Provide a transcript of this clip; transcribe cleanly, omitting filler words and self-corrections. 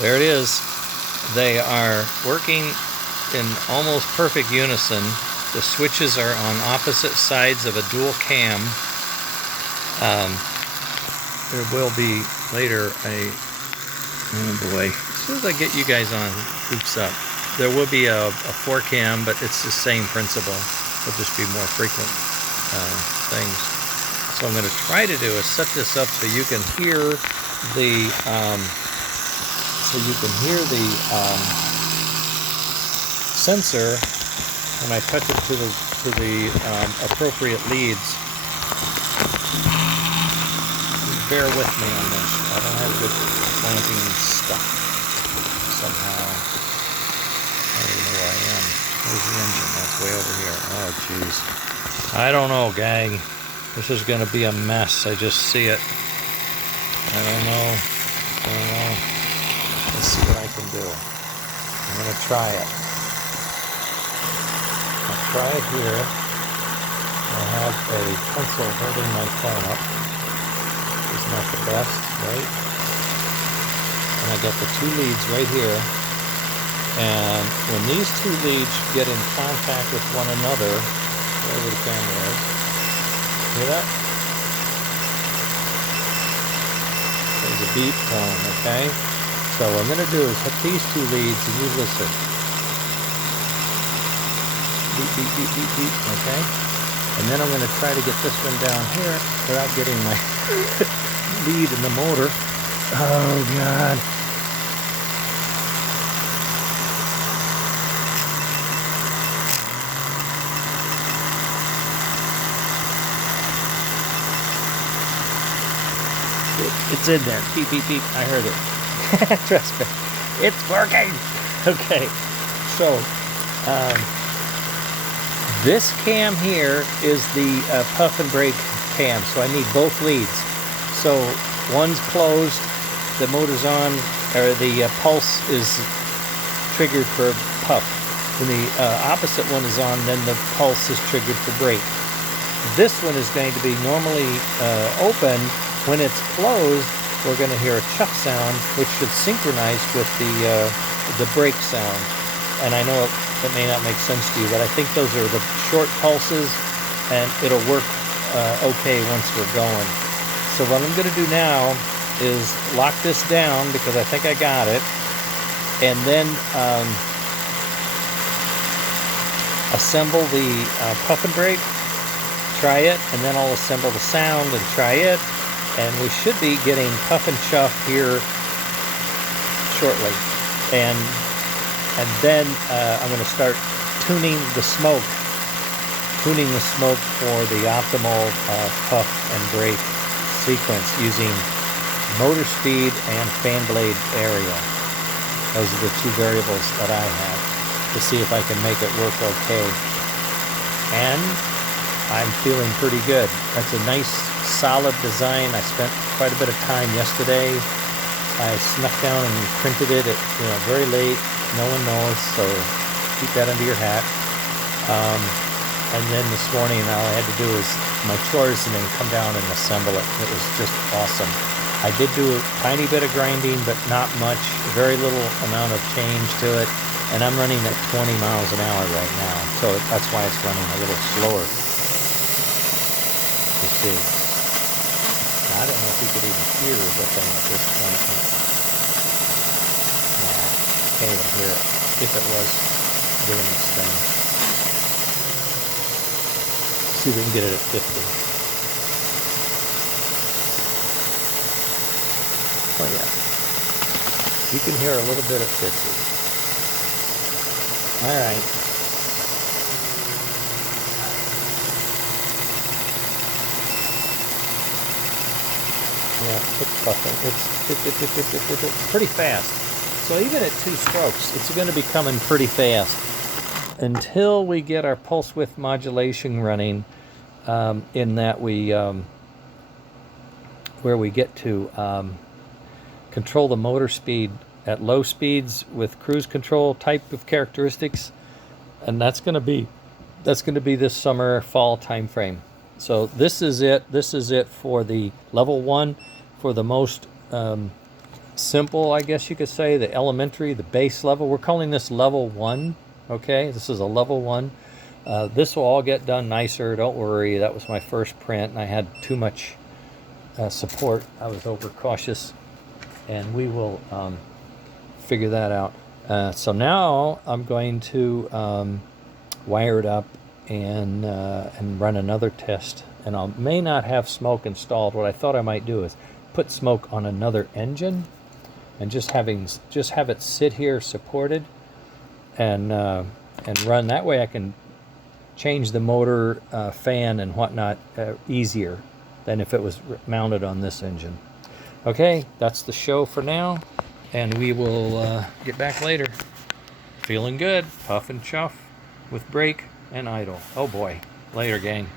There it is. They are working in almost perfect unison. The switches are on opposite sides of a dual cam. There will be later oh boy, as soon as I get you guys on hoops up, there will be a 4-cam, but it's the same principle. It'll just be more frequent things. So I'm going to try to do is set this up so you can hear the sensor when I touch it to the appropriate leads. Bear with me on this. I don't have good clamping stuff somehow. I don't even know where I am. Where's the engine? That's way over here. Oh, jeez. I don't know, gang. This is going to be a mess. I just see it. I don't know. Let's see what I can do. I'm going to try it. I'll try it here. I have a pencil holding my phone up. It's not the best, right? And I got the 2 leads right here. And when these 2 leads get in contact with one another, wherever the camera is, hear that? There's a beep going, okay? So what I'm going to do is hit these 2 leads and you listen. Beep, beep, beep, beep, beep, okay? And then I'm going to try to get this one down here without getting my lead in the motor. Oh, God. It's in there. Beep, beep, beep. I heard it. Trust me. It's working. Okay. So, this cam here is the puff and brake cam. So I need both leads. So one's closed, the motor's on, or the pulse is triggered for puff. When the opposite one is on, then the pulse is triggered for brake. This one is going to be normally open. When it's closed, we're going to hear a chuff sound, which should synchronize with the brake sound. And I know it may not make sense to you, but I think those are the short pulses, and it'll work okay once we're going. So what I'm going to do now is lock this down because I think I got it, and then assemble the puff and brake, try it, and then I'll assemble the sound and try it, and we should be getting puff and chuff here shortly. And then I'm going to start tuning the smoke for the optimal puff and brake sequence using motor speed and fan blade area. Those are the 2 variables that I have to see if I can make it work okay. And I'm feeling pretty good. That's a nice solid design. I spent quite a bit of time yesterday. I snuck down and printed it at very late. No one knows, so keep that under your hat. And then this morning all I had to do was my chores and then come down and assemble it. It was just awesome. I did do a tiny bit of grinding, but not much, very little amount of change to it. And I'm running at 20 miles an hour right now, so that's why it's running a little slower. You see. I don't know if you could even hear the thing at this point. No, can't even hear it if it was doing its thing. See if we can get it at 50. Oh yeah. You can hear a little bit at 50. All right. Yeah, it's puffing. It's pretty fast. So even at 2 strokes, it's going to be coming pretty fast until we get our pulse width modulation running. In that where we get to control the motor speed at low speeds with cruise control type of characteristics, and that's going to be this summer fall time frame. So this is it for the level 1 for the most simple, I guess you could say, the elementary, the base level. We're calling this level 1, okay? This is a level 1. This will all get done nicer, don't worry. That was my first print, and I had too much support. I was overcautious, and we will figure that out. So now I'm going to wire it up and run another test. And I may not have smoke installed. What I thought I might do is put smoke on another engine and just have it sit here supported and run. That way I can change the motor, fan, and whatnot easier than if it was mounted on this engine. Okay, that's the show for now, and we will get back later. Feeling good, puff and chuff with brake and idle. Oh boy, later gang.